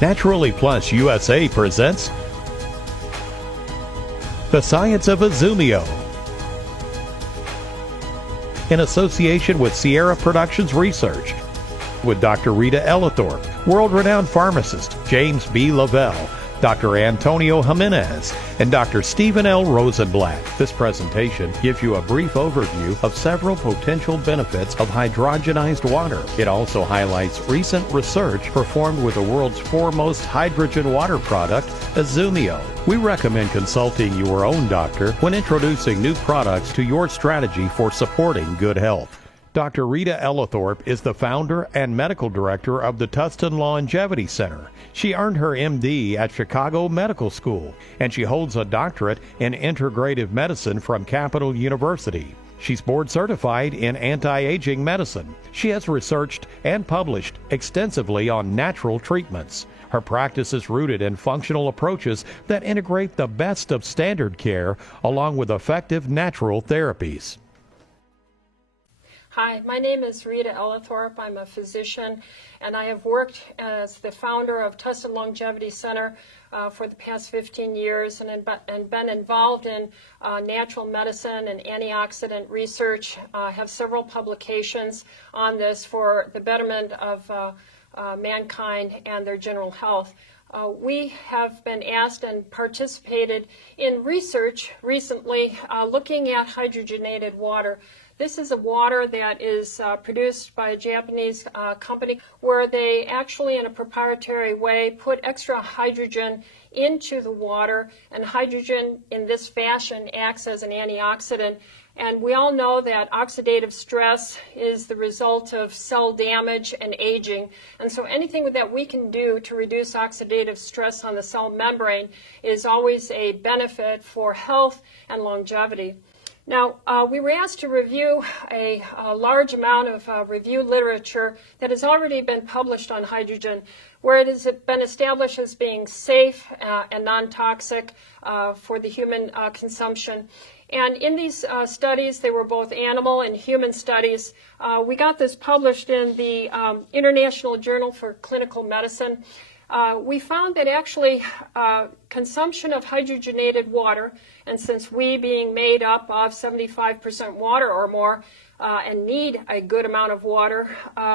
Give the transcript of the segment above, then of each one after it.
Naturally Plus USA presents The Science of Izumio, in association with Sierra Productions Research, with Dr. Rita Ellithorpe, world-renowned pharmacist James B. Lavelle, Dr. Antonio Jimenez, and Dr. Stephen L. Rosenblatt. This presentation gives you a brief overview of several potential benefits of hydrogenized water. It also highlights recent research performed with the world's foremost hydrogen water product, Izumio. We recommend consulting your own doctor when introducing new products to your strategy for supporting good health. Dr. Rita Ellithorpe is the founder and medical director of the Tustin Longevity Center. She earned her MD at Chicago Medical School, and she holds a doctorate in integrative medicine from Capital University. She's board certified in anti-aging medicine. She has researched and published extensively on natural treatments. Her practice is rooted in functional approaches that integrate the best of standard care along with effective natural therapies. Hi, my name is Rita Ellithorpe. I'm a physician, and I have worked as the founder of Tustin Longevity Center for the past 15 years and been involved in natural medicine and antioxidant research. I have several publications on this for the betterment of mankind and their general health. We have been asked and participated in research recently looking at hydrogenated water. This is a water that is produced by a Japanese company where they actually, in a proprietary way, put extra hydrogen into the water, and hydrogen in this fashion acts as an antioxidant. And we all know that oxidative stress is the result of cell damage and aging. And so anything that we can do to reduce oxidative stress on the cell membrane is always a benefit for health and longevity. Now, we were asked to review a large amount of review literature that has already been published on hydrogen, where it has been established as being safe and non-toxic for the human consumption. And in these studies, they were both animal and human studies. We got this published in the International Journal for Clinical Medicine. We found that actually consumption of hydrogenated water, and since we being made up of 75% water or more and need a good amount of water,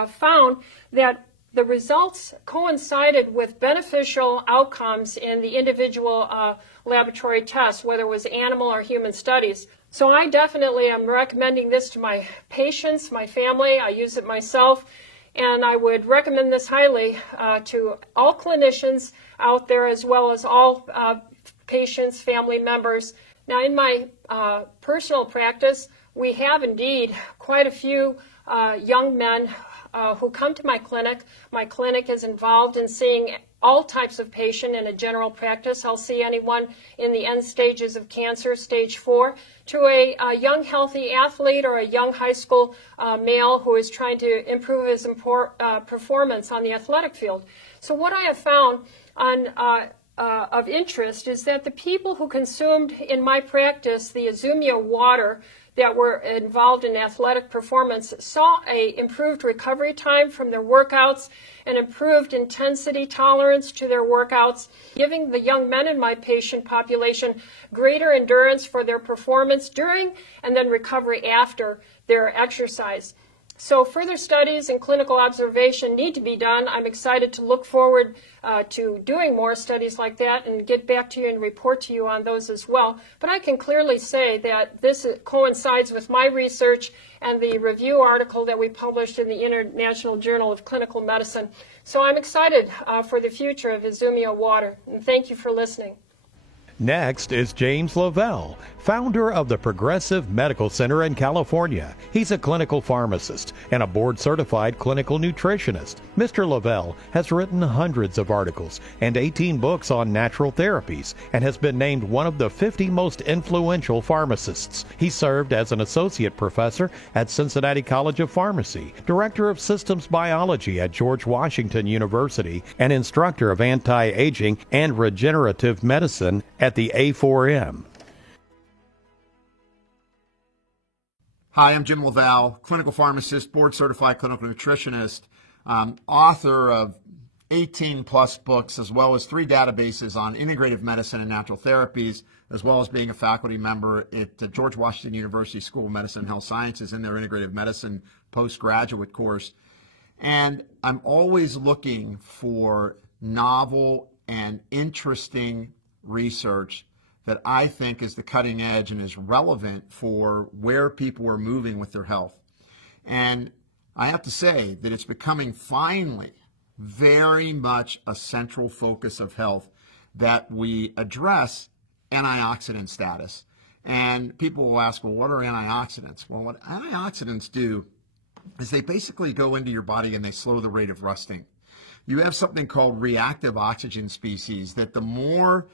found that the results coincided with beneficial outcomes in the individual laboratory tests, whether it was animal or human studies. So I definitely am recommending this to my patients, my family. I use it myself. And I would recommend this highly to all clinicians out there, as well as all patients, family members. Now, in my personal practice, we have indeed quite a few young men who come to my clinic. My clinic is involved in seeing all types of patient in a general practice. I'll see anyone in the end stages of cancer, stage 4, to a young healthy athlete or a young high school male who is trying to improve his performance on the athletic field. So what I have found of interest is that the people who consumed in my practice the Izumio water that were involved in athletic performance saw a improved recovery time from their workouts and improved intensity tolerance to their workouts, giving the young men in my patient population greater endurance for their performance during and then recovery after their exercise. So further studies and clinical observation need to be done. I'm excited to look forward to doing more studies like that and get back to you and report to you on those as well. But I can clearly say that this coincides with my research and the review article that we published in the International Journal of Clinical Medicine. So I'm excited for the future of Izumio water, and thank you for listening. Next is James Lavelle, founder of the Progressive Medical Center in California. He's a clinical pharmacist and a board-certified clinical nutritionist. Mr. Lavelle has written hundreds of articles and 18 books on natural therapies and has been named one of the 50 most influential pharmacists. He served as an associate professor at Cincinnati College of Pharmacy, director of systems biology at George Washington University, and instructor of anti-aging and regenerative medicine at the A4M. Hi, I'm Jim Lavelle, clinical pharmacist, board-certified clinical nutritionist, author of 18 plus books, as well as 3 databases on integrative medicine and natural therapies, as well as being a faculty member at the George Washington University School of Medicine and Health Sciences in their integrative medicine postgraduate course. And I'm always looking for novel and interesting research that I think is the cutting edge and is relevant for where people are moving with their health. And I have to say that it's becoming finally very much a central focus of health that we address antioxidant status. And people will ask, well, what are antioxidants? Well, what antioxidants do is they basically go into your body and they slow the rate of rusting. You have something called reactive oxygen species that the more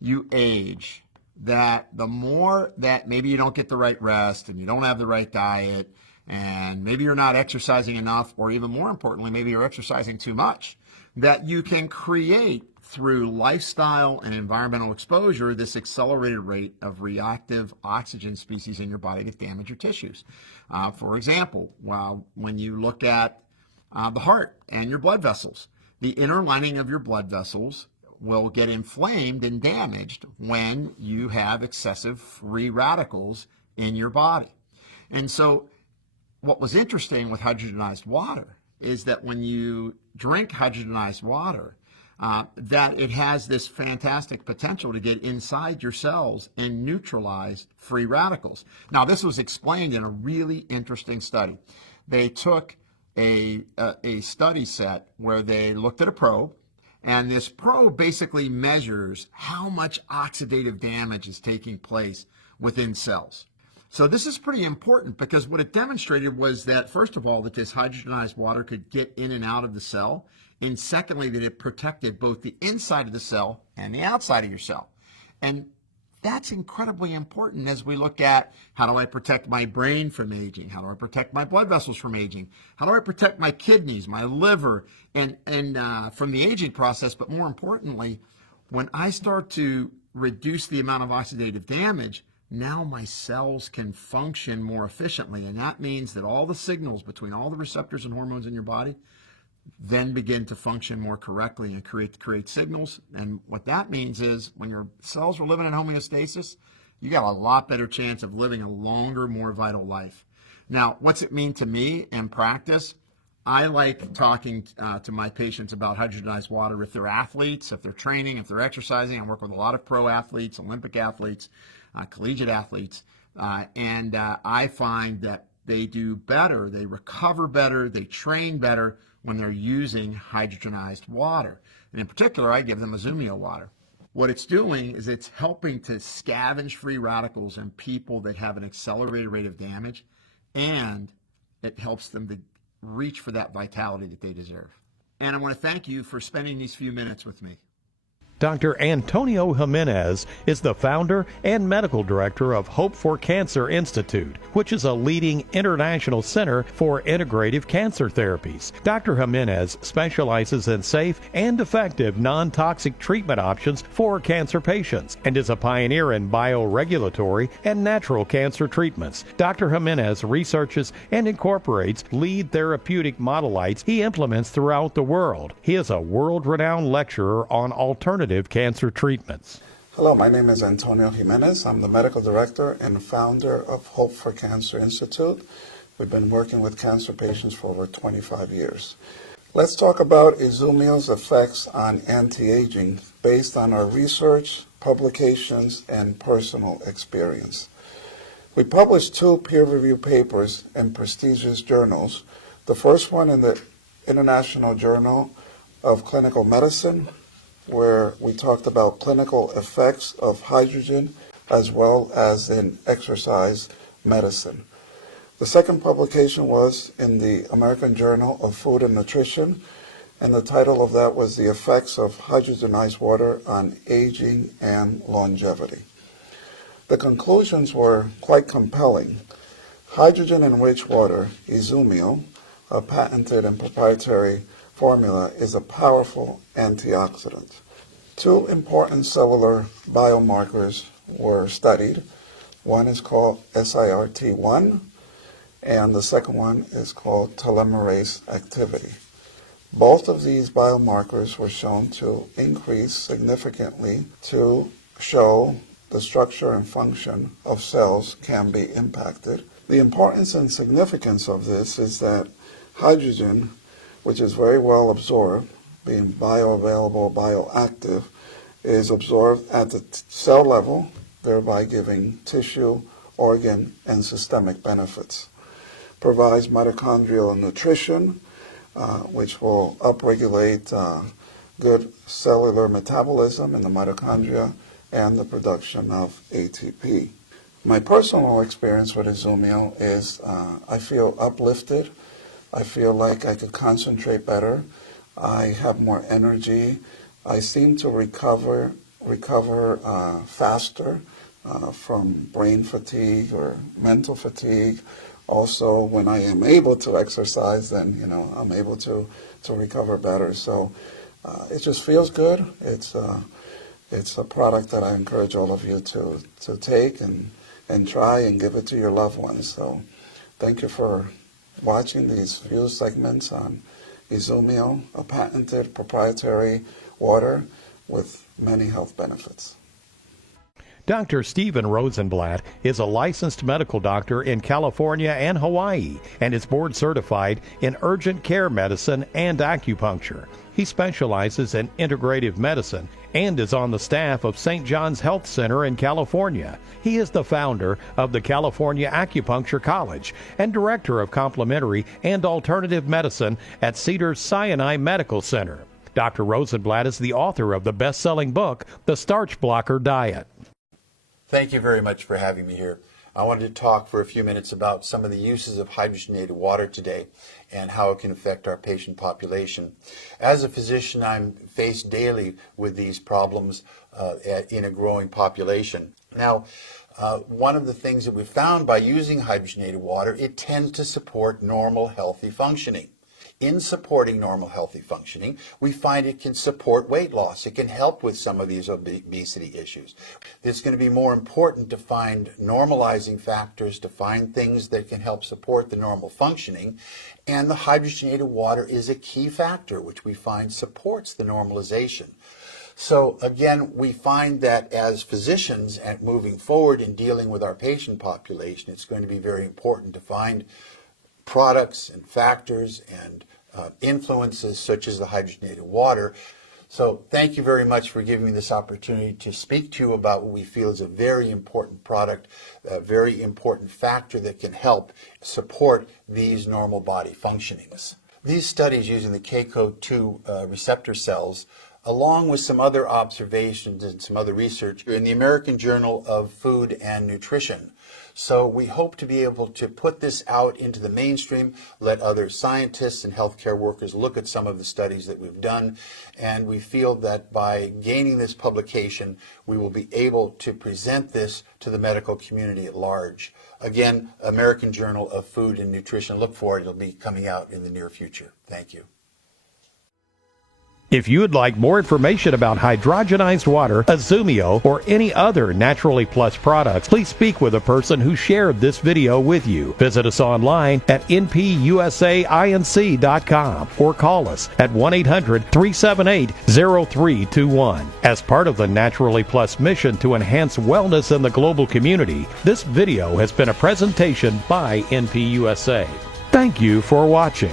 you age, that the more that maybe you don't get the right rest and you don't have the right diet, and maybe you're not exercising enough, or even more importantly, maybe you're exercising too much, that you can create through lifestyle and environmental exposure this accelerated rate of reactive oxygen species in your body that damage your tissues. For example, when you look at the heart and your blood vessels, the inner lining of your blood vessels will get inflamed and damaged when you have excessive free radicals in your body. And so what was interesting with hydrogenized water is that when you drink hydrogenized water, that it has this fantastic potential to get inside your cells and neutralize free radicals. Now, this was explained in a really interesting study. They took a study set where they looked at a probe, and this probe basically measures how much oxidative damage is taking place within cells. So this is pretty important because what it demonstrated was that, first of all, that this hydrogenized water could get in and out of the cell, and secondly, that it protected both the inside of the cell and the outside of your cell. And that's incredibly important as we look at, how do I protect my brain from aging? How do I protect my blood vessels from aging? How do I protect my kidneys, my liver, and from the aging process? But more importantly, when I start to reduce the amount of oxidative damage, now my cells can function more efficiently. And that means that all the signals between all the receptors and hormones in your body then begin to function more correctly and create signals. And what that means is when your cells are living in homeostasis, you got a lot better chance of living a longer, more vital life. Now, what's it mean to me in practice? I like talking to my patients about hydrogenized water if they're athletes, if they're training, if they're exercising. I work with a lot of pro athletes, Olympic athletes, collegiate athletes, and I find that they do better, they recover better, they train better when they're using hydrogenized water. And in particular, I give them Izumio water. What it's doing is it's helping to scavenge free radicals in people that have an accelerated rate of damage, and it helps them to reach for that vitality that they deserve. And I want to thank you for spending these few minutes with me. Dr. Antonio Jimenez is the founder and medical director of Hope for Cancer Institute, which is a leading international center for integrative cancer therapies. Dr. Jimenez specializes in safe and effective non-toxic treatment options for cancer patients and is a pioneer in bioregulatory and natural cancer treatments. Dr. Jimenez researches and incorporates lead therapeutic modalites he implements throughout the world. He is a world-renowned lecturer on alternative cancer treatments. Hello, my name is Antonio Jimenez. I'm the medical director and founder of Hope for Cancer Institute. We've been working with cancer patients for over 25 years. Let's talk about Izumio's effects on anti-aging based on our research, publications, and personal experience. We published 2 peer-reviewed papers in prestigious journals. The first one in the International Journal of Clinical Medicine, where we talked about clinical effects of hydrogen as well as in exercise medicine. The second publication was in the American Journal of Food and Nutrition, and the title of that was The Effects of Hydrogenized Water on Aging and Longevity. The conclusions were quite compelling. Hydrogen-enriched water, Izumio, a patented and proprietary formula, is a powerful antioxidant. 2 important cellular biomarkers were studied. One is called SIRT1, and the second one is called telomerase activity. Both of these biomarkers were shown to increase significantly to show the structure and function of cells can be impacted. The importance and significance of this is that hydrogen, which is very well absorbed, being bioavailable, bioactive, is absorbed at the cell level, thereby giving tissue, organ, and systemic benefits. Provides mitochondrial nutrition, which will upregulate good cellular metabolism in the mitochondria and the production of ATP. My personal experience with Izumio is I feel uplifted. I feel like I could concentrate better. I have more energy. I seem to recover faster from brain fatigue or mental fatigue. Also, when I am able to exercise, then I'm able to recover better. So it just feels good. It's a product that I encourage all of you to take and try and give it to your loved ones. So thank you for watching these few segments on Izumio, a patented proprietary water with many health benefits. Dr. Stephen Rosenblatt is a licensed medical doctor in California and Hawaii and is board certified in urgent care medicine and acupuncture. He specializes in integrative medicine and is on the staff of St. John's Health Center in California. He is the founder of the California Acupuncture College and director of complementary and alternative medicine at Cedars-Sinai Medical Center. Dr. Rosenblatt is the author of the best-selling book, The Starch Blocker Diet. Thank you very much for having me here. I wanted to talk for a few minutes about some of the uses of hydrogenated water today and how it can affect our patient population. As a physician, I'm faced daily with these problems in a growing population. Now, one of the things that we found by using hydrogenated water, it tends to support normal, healthy functioning. In supporting normal, healthy functioning, we find it can support weight loss. It can help with some of these obesity issues. It's going to be more important to find normalizing factors, to find things that can help support the normal functioning. And the hydrogenated water is a key factor, which we find supports the normalization. So again, we find that as physicians and moving forward in dealing with our patient population, it's going to be very important to find products and factors and influences such as the hydrogenated water. So thank you very much for giving me this opportunity to speak to you about what we feel is a very important product, a very important factor that can help support these normal body functionings. These studies using the KCO2 receptor cells, along with some other observations and some other research in the American Journal of Food and Nutrition. So we hope to be able to put this out into the mainstream, let other scientists and healthcare workers look at some of the studies that we've done, and we feel that by gaining this publication, we will be able to present this to the medical community at large. Again, American Journal of Food and Nutrition. Look for it. It'll be coming out in the near future. Thank you. If you would like more information about hydrogenized water, Izumio, or any other Naturally Plus products, please speak with a person who shared this video with you. Visit us online at npusainc.com or call us at 1-800-378-0321. As part of the Naturally Plus mission to enhance wellness in the global community, this video has been a presentation by NPUSA. Thank you for watching.